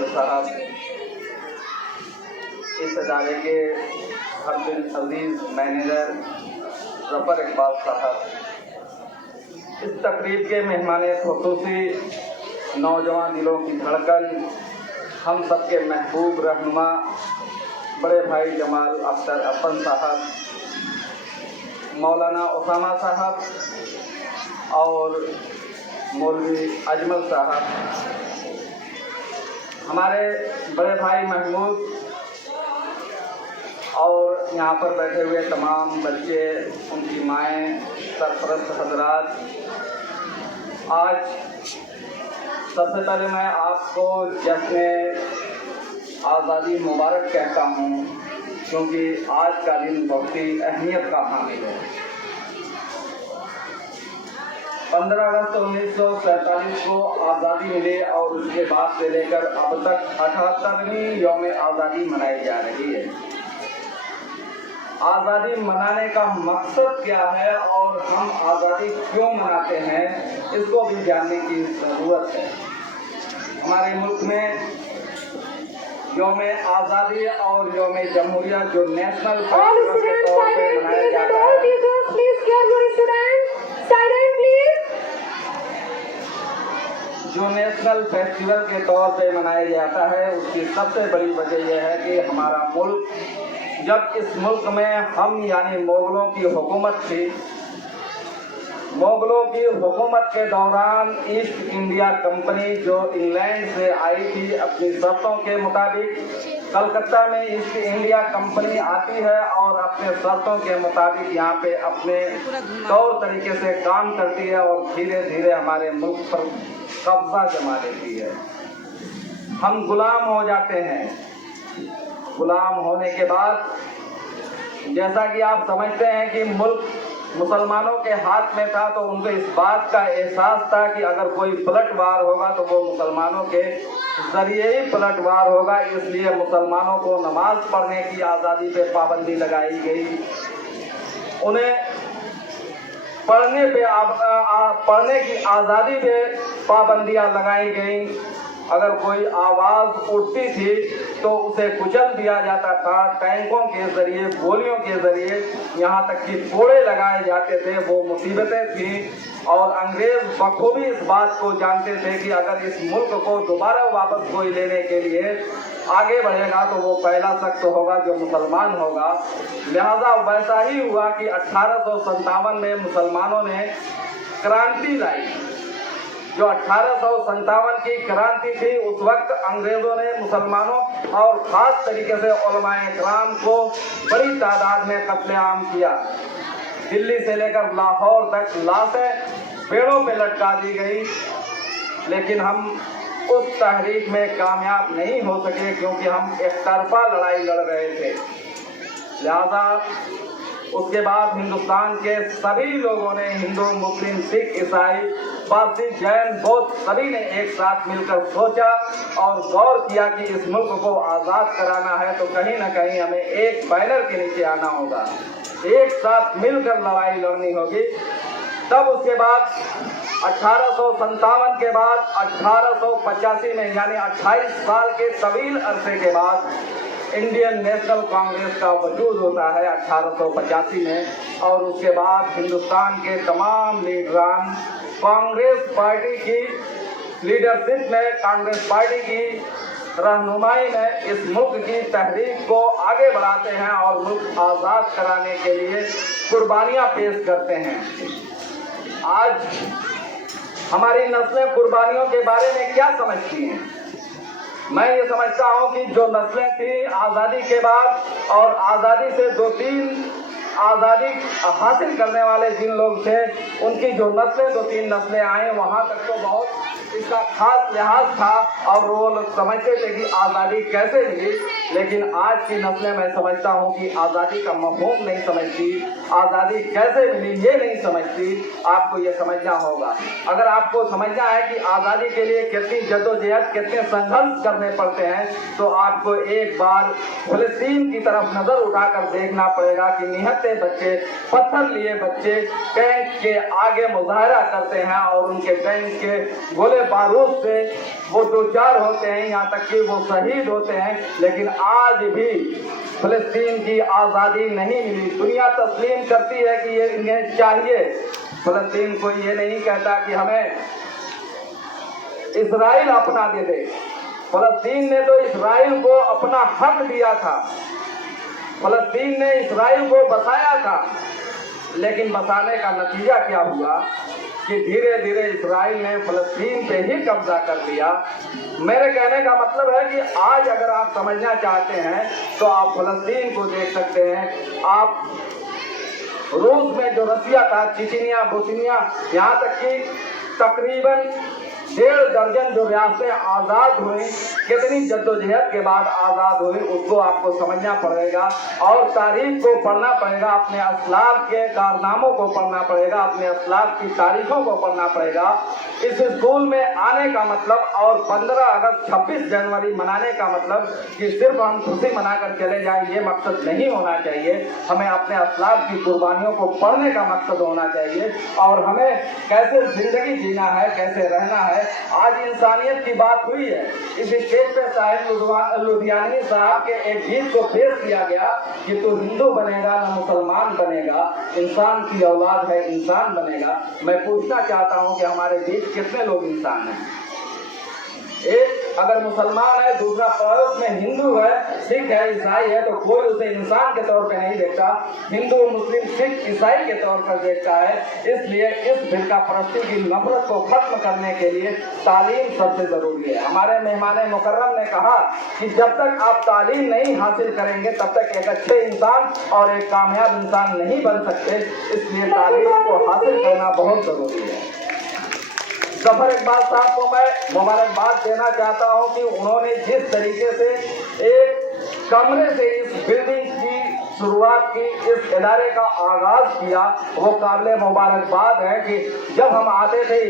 वली साहब, इस अदारे के हर दिल अजीज मैनेजर जफर इकबाल साहब, इस तकरीब के मेहमान खुसूसी नौजवान दिलों की धड़कन, हम सबके महबूब रहनुमा बड़े भाई जमाल अख्तर अपन साहब, मौलाना उसामा साहब और मौलवी अजमल साहब, हमारे बड़े भाई महमूद और यहाँ पर बैठे हुए तमाम बच्चे, उनकी माएँ, सरपरस्त हजरात, आज सबसे पहले मैं आपको जश्न आज़ादी मुबारक कहता हूँ, क्योंकि आज का दिन बहुत ही अहमियत का हामिल है। 15 अगस्त 1947 को आज़ादी मिली और उसके बाद से लेकर अब तक 78वीं यौम आज़ादी मनाई जा रही है। आज़ादी मनाने का मकसद क्या है और हम आज़ादी क्यों मनाते हैं, इसको भी जानने की ज़रूरत है। हमारे मुल्क में यौम आज़ादी और यौम जमहूरिया जो नेशनल फेस्टिवल के तौर पे मनाया जाता है, जो नेशनल फेस्टिवल के तौर पे मनाया जाता है, उसकी सबसे बड़ी वजह यह है कि हमारा मुल्क, जब इस मुल्क में हम यानी मुगलों की हुकूमत थी, मुगलों की हुकूमत के दौरान ईस्ट इंडिया कंपनी जो इंग्लैंड से आई थी, अपनी शर्तों के मुताबिक कलकत्ता में ईस्ट इंडिया कंपनी आती है और अपने शर्तों के मुताबिक यहाँ पे अपने तौर तरीके से काम करती है और धीरे धीरे हमारे मुल्क पर कब्जा जमा लेती है। हम गुलाम हो जाते हैं। गुलाम होने के बाद जैसा कि आप समझते हैं कि मुल्क मुसलमानों के हाथ में था, तो उनको इस बात का एहसास था कि अगर कोई पलटवार होगा तो वो मुसलमानों के जरिए ही पलटवार होगा, इसलिए मुसलमानों को नमाज पढ़ने की आज़ादी पे पाबंदी लगाई गई। उन्हें पढ़ने की आज़ादी पे पाबंदियां लगाई गई। अगर कोई आवाज़ उठती थी तो उसे कुचल दिया जाता था, टैंकों के जरिए, गोलियों के जरिए, यहाँ तक कि कोड़े लगाए जाते थे। वो मुसीबतें थी और अंग्रेज बखूबी इस बात को जानते थे कि अगर इस मुल्क को दोबारा वापस कोई लेने के लिए आगे बढ़ेगा तो वो पहला शख्स होगा जो मुसलमान होगा। लिहाजा वैसा ही हुआ कि 1857 में मुसलमानों ने क्रांति लाई। जो 1857 की क्रांति थी, उस वक्त अंग्रेजों ने मुसलमानों और खास तरीके से उलमाए इकराम को बड़ी तादाद में कत्लेआम किया। दिल्ली से लेकर लाहौर तक लाशें पेड़ों पे लटका दी गई, लेकिन हम उस तहरीक में कामयाब नहीं हो सके क्योंकि हम एक तरफा लड़ाई लड़ रहे थे। लिहाजा उसके बाद हिंदुस्तान के सभी लोगों ने, हिंदू, मुस्लिम, सिख, ईसाई, पारसी, जैन, बौद्ध, सभी ने एक साथ मिलकर सोचा और गौर किया कि इस मुल्क को आज़ाद कराना है तो कहीं ना कहीं हमें एक बैनर के नीचे आना होगा, एक साथ मिलकर लड़ाई लड़नी होगी। तब उसके बाद 1857 के बाद 1885 में, यानी 28 साल के तवील अरसे के बाद इंडियन नेशनल कांग्रेस का वजूद होता है 1885 में। और उसके बाद हिंदुस्तान के तमाम लीडरान कांग्रेस पार्टी की लीडरशिप में, कांग्रेस पार्टी की रहनुमाई में इस मुल्क की तहरीक को आगे बढ़ाते हैं और मुल्क आज़ाद कराने के लिए कुर्बानियां पेश करते हैं। आज हमारी नस्लें कुर्बानियों के बारे में क्या समझती हैं? मैं ये समझता हूँ कि जो नस्लें थी आज़ादी के बाद और आज़ादी से 2-3 आज़ादी हासिल करने वाले जिन लोग थे, उनकी जो नस्लें 2-3 नस्लें आए, वहाँ तक तो बहुत इसका खास लिहाज था और वो लोग समझते थे कि आज़ादी कैसे मिली। लेकिन आज की नस्लें, मैं समझता हूँ कि आज़ादी का मफ़हूम नहीं समझती, आज़ादी कैसे मिली ये नहीं समझती। आपको ये समझना होगा। अगर आपको समझना है कि आज़ादी के लिए कितनी जद्दोजहद, कितने संघर्ष करने पड़ते हैं, तो आपको एक बार फ़लस्तीन की तरफ नज़र उठाकर देखना पड़ेगा कि निहत्ते बच्चे, पत्थर लिए बच्चे टैंक के आगे मुजाहरा करते हैं और उनके टैंक के गोले बारूद से وہ दो चार होते हैं, यहाँ तक कि वो शहीद होते हैं, लेकिन आज भी फलस्तीन की आज़ादी नहीं मिली। दुनिया तस्लीम करती है कि ये इन्हें चाहिए। फलस्तीन कोई ये नहीं कहता कि हमें इजराइल अपना दे दे। फलस्तीन ने तो इजराइल को अपना हक दिया था, फलस्तीन ने इजराइल को बसाया था, लेकिन बसाने का नतीजा क्या हुआ कि धीरे धीरे इजराइल ने फलस्तीन पे ही कब्जा कर लिया। मेरे कहने का मतलब है कि आज अगर आप समझना चाहते हैं तो आप फलस्तीन को देख सकते हैं। आप रूस में जो रसिया था, चिचिनिया, बोस्निया, यहाँ तक कि तकरीबन 1.5 दर्जन जो रियासतें आज़ाद हुई, कितनी जद्दोजहद के बाद आज़ाद हुई, उसको आपको समझना पड़ेगा और तारीख को पढ़ना पड़ेगा, अपने असलाफ के कारनामों को पढ़ना पड़ेगा, अपने असलाफ की तारीखों को पढ़ना पड़ेगा। इस स्कूल में आने का मतलब और 15 अगस्त 26 जनवरी मनाने का मतलब कि सिर्फ हम खुशी मनाकर चले जाएं, ये मकसद नहीं होना चाहिए। हमें अपने असलाफ की कुर्बानियों को पढ़ने का मकसद होना चाहिए और हमें कैसे जिंदगी जीना है, कैसे रहना है। आज इंसानियत की बात हुई है, इस स्टेज पे साहिब लुधियानवी साहब के एक गीत को पेश किया गया कि तू हिंदू बनेगा ना मुसलमान बनेगा, इंसान की औलाद है इंसान बनेगा। मैं पूछना चाहता हूं कि हमारे बीच कितने लोग इंसान हैं? एक अगर मुसलमान है, दूसरा पड़ोस में हिंदू है, सिख है, ईसाई है, तो कोई उसे इंसान के तौर पे नहीं देखता। हिंदू, मुस्लिम, सिख, ईसाई के तौर पर देखता है। इसलिए इस फिरका परस्ती की नफरत को खत्म करने के लिए तालीम सबसे जरूरी है। हमारे मेहमान मुकर्रम ने कहा कि जब तक आप तालीम नहीं हासिल करेंगे तब तक एक अच्छे इंसान और एक कामयाब इंसान नहीं बन सकते। इसलिए तालीम को हासिल करना बहुत जरूरी है। जफर इकबाल साहब को मैं मुबारकबाद देना चाहता हूं कि उन्होंने जिस तरीके से एक कमरे से इस बिल्डिंग की शुरुआत की, इस इदारे का आगाज किया, वो काबिल मुबारकबाद है कि जब हम आते थे